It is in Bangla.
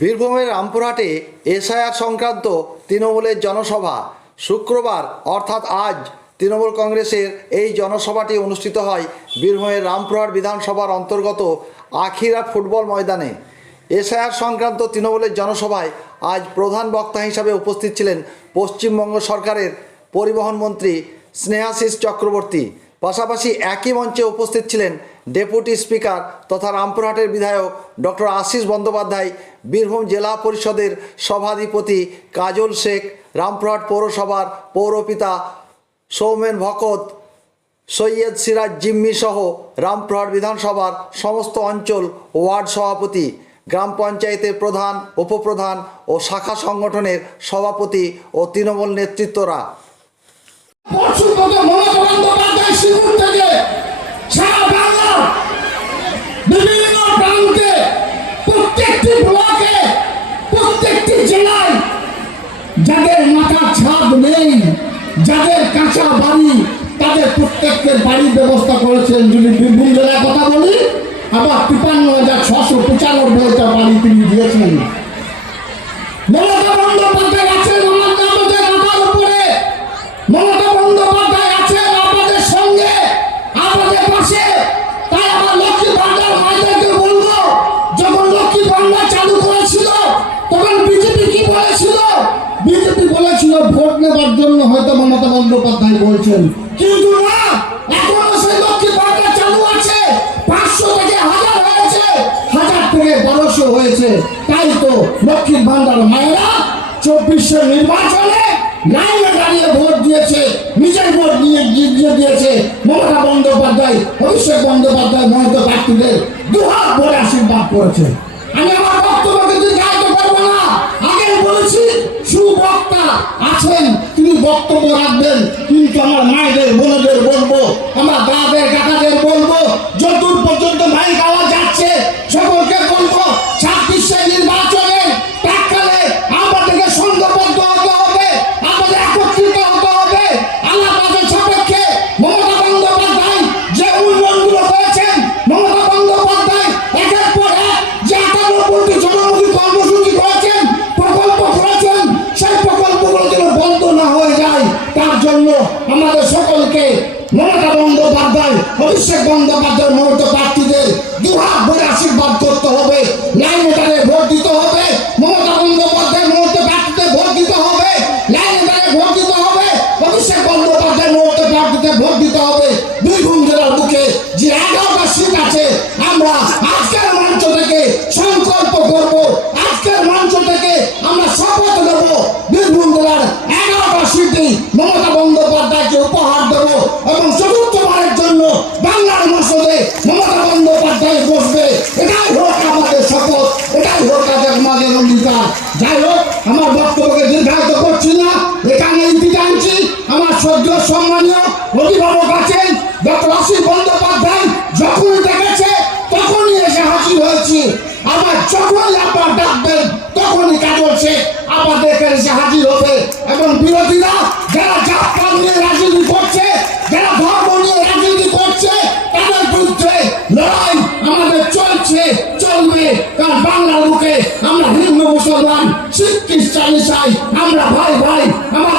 বীরভূমের রামপুরহাটে এসআইআর সংক্রান্ত তৃণমূলের জনসভা শুক্রবার, অর্থাৎ আজ তৃণমূল কংগ্রেসের এই জনসভাটি অনুষ্ঠিত হয় বীরভূমের রামপুরহাট বিধানসভার অন্তর্গত আখিরা ফুটবল ময়দানে। এসআইআর সংক্রান্ত তৃণমূলের জনসভায় আজ প্রধান বক্তা হিসাবে উপস্থিত ছিলেন পশ্চিমবঙ্গ সরকারের পরিবহন মন্ত্রী স্নেহাশিস চক্রবর্তী। পাশাপাশি একই মঞ্চে উপস্থিত ছিলেন ডেপুটি স্পিকার তথা রামপুরহাটের বিধায়ক ডক্টর আশিস বন্দ্যোপাধ্যায় বীরভূম জেলা পরিষদের সভাধিপতি কাজল শেখ, রামপুরহাট পৌরসভার পৌরপিতা সৌমেন ভকত, সৈয়দ সিরাজ জিম্মি সহ রামপুরহাট বিধানসভার সমস্ত অঞ্চল ওয়ার্ড সভাপতি, গ্রাম পঞ্চায়েতের প্রধান, উপপ্রধান ও শাখা সংগঠনের সভাপতি ও তৃণমূল নেতৃত্বরা। যাদের মাথার ছাদ নেই, যাদের কাঁচা বাড়ি, তাদের প্রত্যেকের বাড়ির ব্যবস্থা করেছেন। যদি বীরভূম জেলার কথা বলি, আবার তিপান্ন হাজার ছশো পঁচানব্বইটা মমতা বন্দ্যোপাধ্যায় বলছেন কিন্তু নির্বাচনে ভোট দিয়েছে। নিজের ভোট দিয়েছে বন্দ্যোপাধ্যায়, অভিষেক বন্দ্যোপাধ্যায় মমতা প্রার্থীদের। দুহাত ভরে আশীর্বাদ করেছে। সুবক্তা আছেন তিনি বক্তব্য রাখবেন কিন্তু আমার মায়েদের বোনদের জন্য আমাদের সকলকে মমতা বন্দ্যোপাধ্যায় অভিষেক বন্দ্যোপাধ্যায় মমতা প্রার্থীদের দুহাত ভরে আশীর্বাদ করতে এগারোটা মমতা বন্দ্যোপাধ্যায়কে উপহার দেব এবং চতুর্থবারের জন্য বাংলার মসদে মমতা বন্দ্যোপাধ্যায় বসবে, এটাই হোক আমাদের শপথ, এটাই হোক আমাদের অঙ্গীকার। যাই হোক, আমার বক্তব্যকে দীর্ঘায়িত করছি না, এখানে ইতি টানছি আমার সদ্য সম্মানীয় অভিভাবক আছেন ডক্টর আশিস বন্দ্যোপাধ্যায়, যখনই দেখেছে তখনই এসে হাজির হয়েছি। আবার যখনই আপনার ডাকবেন তখনই কাজল শেখ আপনাদের এখানে এসে হাজির হবে। এবং বিরোধীরা চলছে চলবে। কারণ বাংলার বুকে আমরা হিন্দু মুসলমান শিখ আমরা ভাই ভাই আমাদের